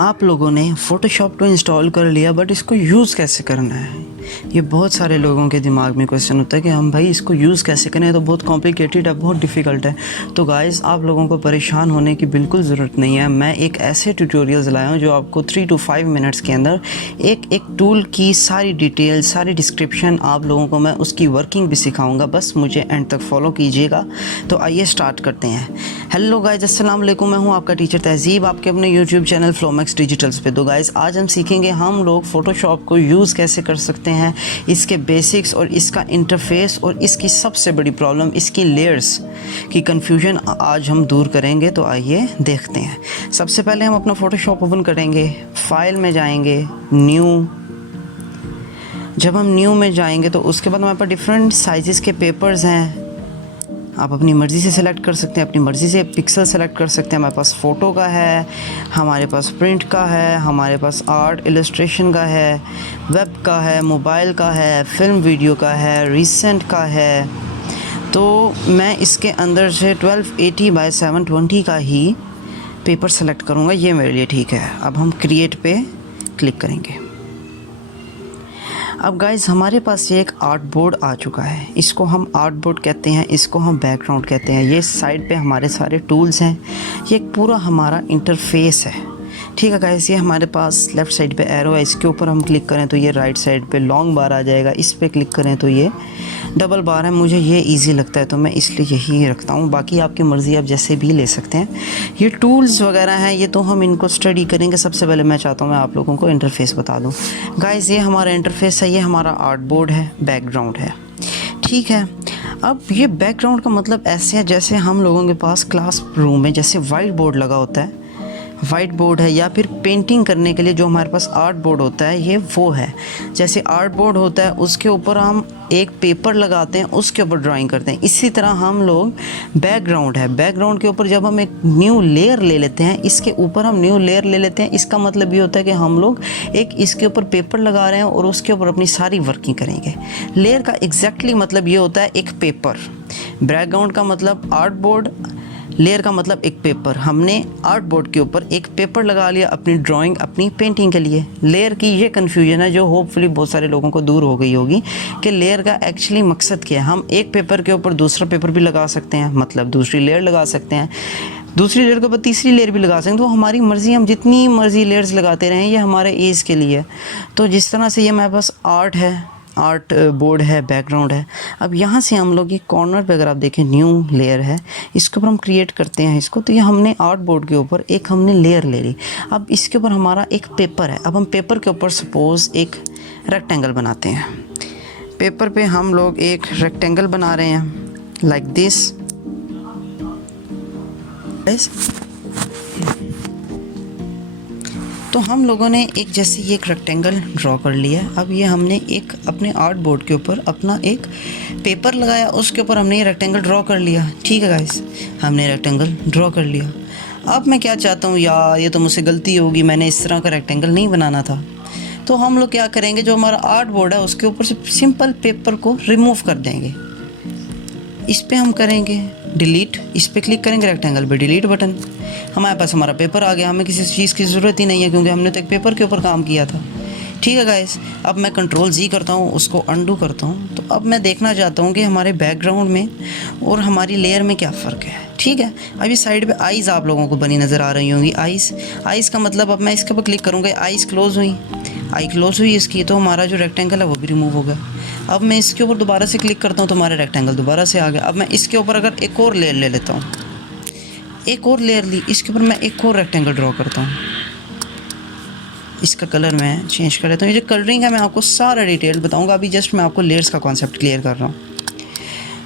आप लोगों ने फ़ोटोशॉप तो इंस्टॉल कर लिया, बट इसको यूज़ कैसे करना है, ये बहुत सारे लोगों के दिमाग में क्वेश्चन होता है कि हम भाई इसको यूज़ कैसे करें। तो बहुत कॉम्प्लिकेटेड है, बहुत डिफ़िकल्ट है। तो गाइस, आप लोगों को परेशान होने की बिल्कुल ज़रूरत नहीं है। मैं एक ऐसे ट्यूटोरियल्स लाया हूँ जो आपको 3 to 5 मिनट्स के अंदर एक एक टूल की सारी डिटेल, सारी डिस्क्रिप्शन आप लोगों को मैं उसकी वर्किंग भी सिखाऊंगा। बस मुझे एंड तक फॉलो कीजिएगा। तो आइए स्टार्ट करते हैं। हेलो गाइस, अस्सलाम वालेकुम। मैं हूँ आपका टीचर तहज़ीब, आपके अपने यूट्यूब चैनल फ्लोमैक्स डिजिटल्स पे। तो गाइस, आज हम सीखेंगे हम लोग फ़ोटोशॉप को यूज़ कैसे कर सकते हैं, इसके बेसिक्स और इसका इंटरफेस, और इसकी सबसे बड़ी प्रॉब्लम इसकी लेयर्स की कन्फ्यूजन आज हम दूर करेंगे। तो आइए देखते हैं। सबसे पहले हम अपना फ़ोटोशॉप ओपन करेंगे, फाइल में जाएंगे, न्यू। जब हम न्यू में जाएंगे तो उसके बाद हमारे पास डिफरेंट साइज़ के पेपर्स हैं। आप अपनी मर्ज़ी से सिलेक्ट कर सकते हैं, अपनी मर्ज़ी से पिक्सल सेलेक्ट कर सकते हैं। हमारे पास फ़ोटो का है, हमारे पास प्रिंट का है, हमारे पास आर्ट इलस्ट्रेशन का है, वेब का है, मोबाइल का है, फिल्म वीडियो का है, रिसेंट का है। तो मैं इसके अंदर से 1280x720 का ही पेपर सेलेक्ट करूँगा, ये मेरे लिए ठीक है। अब हम क्रिएट पे क्लिक करेंगे। अब गाइस, हमारे पास ये एक आर्ट बोर्ड आ चुका है। इसको हम आर्ट बोर्ड कहते हैं, इसको हम बैकग्राउंड कहते हैं। ये साइड पे हमारे सारे टूल्स हैं, ये एक पूरा हमारा इंटरफेस है। ठीक है गाइस, ये हमारे पास लेफ़्ट साइड पे एरो है, इसके ऊपर हम क्लिक करें तो ये राइट साइड पे लॉन्ग बार आ जाएगा। इस पे क्लिक करें तो ये डबल बार है। मुझे ये इजी लगता है तो मैं इसलिए यही रखता हूँ। बाकी आपकी मर्ज़ी, आप जैसे भी ले सकते हैं। ये टूल्स वगैरह हैं, ये तो हम इनको स्टडी करेंगे। सबसे पहले मैं चाहता हूँ मैं आप लोगों को इंटरफेस बता दूँ। गाइस, ये हमारा इंटरफेस है, ये हमारा आर्ट बोर्ड है, बैकग्राउंड है। ठीक है। अब ये बैकग्राउंड का मतलब ऐसे है जैसे हम लोगों के पास क्लास रूम में जैसे वाइट बोर्ड लगा होता है, वाइट बोर्ड है, या फिर पेंटिंग करने के लिए जो हमारे पास आर्ट बोर्ड होता है, ये वो है। जैसे आर्ट बोर्ड होता है, उसके ऊपर हम एक पेपर लगाते हैं, उसके ऊपर ड्राइंग करते हैं। इसी तरह हम लोग बैकग्राउंड है, बैकग्राउंड के ऊपर जब हम एक न्यू लेयर ले लेते हैं, इसके ऊपर हम न्यू लेयर ले लेते हैं, इसका मतलब ये होता है कि हम लोग एक इसके ऊपर पेपर लगा रहे हैं और उसके ऊपर अपनी सारी वर्किंग करेंगे। लेयर का एग्जैक्टली मतलब ये होता है एक पेपर। बैकग्राउंड का मतलब आर्ट बोर्ड, लेयर का मतलब एक पेपर। हमने आर्ट बोर्ड के ऊपर एक पेपर लगा लिया अपनी ड्राइंग, अपनी पेंटिंग के लिए। लेयर की ये कन्फ्यूजन है जो होपफुली बहुत सारे लोगों को दूर हो गई होगी कि लेयर का एक्चुअली मकसद क्या है। हम एक पेपर के ऊपर दूसरा पेपर भी लगा सकते हैं, मतलब दूसरी लेयर लगा सकते हैं, दूसरी लेयर के ऊपर तीसरी लेयर भी लगा सकते हैं। तो हमारी मर्ज़ी, हम जितनी मर्ज़ी लेयर्स लगाते रहें, ये हमारे ईज़ के लिए। तो जिस तरह से ये हमारे पास आर्ट है, आर्ट बोर्ड है, बैकग्राउंड है। अब यहाँ से हम लोग ये कॉर्नर पे अगर आप देखें न्यू लेयर है, इसके ऊपर हम क्रिएट करते हैं इसको। तो ये हमने आर्ट बोर्ड के ऊपर एक हमने लेयर ले ली। अब इसके ऊपर हमारा एक पेपर है। अब हम पेपर के ऊपर सपोज़ एक रेक्टेंगल बनाते हैं। पेपर पे हम लोग एक रेक्टेंगल बना रहे हैं लाइक दिस। तो हम लोगों ने एक जैसे ये एक रेक्टेंगल ड्रॉ कर लिया। अब ये हमने एक अपने आर्ट बोर्ड के ऊपर अपना एक पेपर लगाया, उसके ऊपर हमने ये रेक्टेंगल ड्रॉ कर लिया। ठीक है गाइस, हमने रेक्टेंगल ड्रॉ कर लिया। अब मैं क्या चाहता हूँ, यार ये तो मुझसे गलती होगी, मैंने इस तरह का रेक्टेंगल नहीं बनाना था। तो हम लोग क्या करेंगे, जो हमारा आर्ट बोर्ड है उसके ऊपर से सिंपल पेपर को रिमूव कर देंगे। इस पर हम करेंगे डिलीट, इस पर क्लिक करेंगे रेक्टेंगल पे, डिलीट बटन। हमारे पास हमारा पेपर आ गया, हमें किसी चीज़ की ज़रूरत ही नहीं है क्योंकि हमने तो एक पेपर के ऊपर काम किया था। ठीक है गाइस, अब मैं कंट्रोल जी करता हूँ, उसको अंडू करता हूँ। तो अब मैं देखना चाहता हूँ कि हमारे बैकग्राउंड में और हमारी लेयर में क्या फ़र्क है। ठीक है। अभी साइड पे आइज़ आप लोगों को बनी नज़र आ रही होंगी। आइज़ का मतलब, अब मैं इसके ऊपर क्लिक करूँगा, आइज़ क्लोज़ हुई, आई क्लोज़ हुई इसकी, तो हमारा जो रेक्टेंगल है वो भी रिमूव हो गया। अब मैं इसके ऊपर दोबारा से क्लिक करता हूँ तो हमारा रेक्टेंगल दोबारा से आ गया। अब मैं इसके ऊपर अगर एक और लेयर ले लेता हूँ, एक और लेयर ली, इसके ऊपर मैं एक और रेक्टेंगल ड्रॉ करता हूँ। इसका कलर मैं चेंज कर लेता हूँ। ये जो कलरिंग है मैं आपको सारा डिटेल बताऊँगा, अभी जस्ट मैं आपको लेयर्स का कॉन्सेप्ट क्लियर कर रहा हूँ।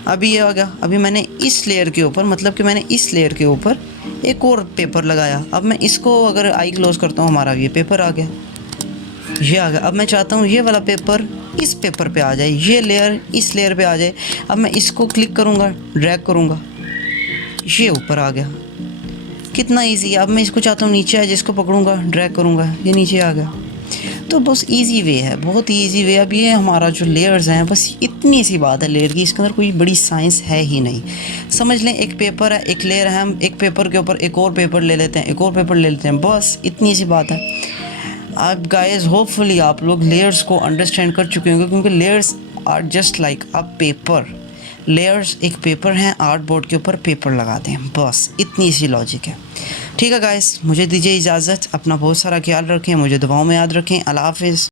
अभी ये आ गया। अभी मैंने इस लेयर के ऊपर, मतलब कि मैंने इस लेयर के ऊपर एक और पेपर लगाया। अब मैं इसको अगर आई क्लोज़ करता हूँ, हमारा ये पेपर आ गया, ये आ गया। अब मैं चाहता हूँ ये वाला पेपर इस पेपर पे आ जाए, ये लेयर इस लेयर पे आ जाए। अब मैं इसको क्लिक करूँगा, ड्रैग करूँगा, ये ऊपर आ गया। कितना इजी है। अब मैं इसको चाहता हूँ नीचे आए, जिसको पकड़ूँगा ड्रैग करूँगा, ये नीचे आ गया। तो बस इजी वे है, बहुत इजी वे। अब ये हमारा जो लेयर्स हैं, बस इतनी सी बात है लेयर की, इसके अंदर कोई बड़ी साइंस है ही नहीं। समझ लें एक पेपर है, एक लेयर है, हम एक पेपर के ऊपर एक और पेपर ले लेते हैं, एक और पेपर ले लेते हैं, बस इतनी सी बात है। अब गाइस होपफुली आप लोग लेयर्स को अंडरस्टैंड कर चुके होंगे, क्योंकि layers are just like a paper. Layers एक पेपर हैं, आर्ट बोर्ड के ऊपर पेपर लगाते हैं, बस इतनी सी लॉजिक है। ठीक है गाइस, मुझे दीजिए इजाज़त, अपना बहुत सारा ख्याल रखें, मुझे दुआओं में याद रखें। अल्लाह हाफिज़।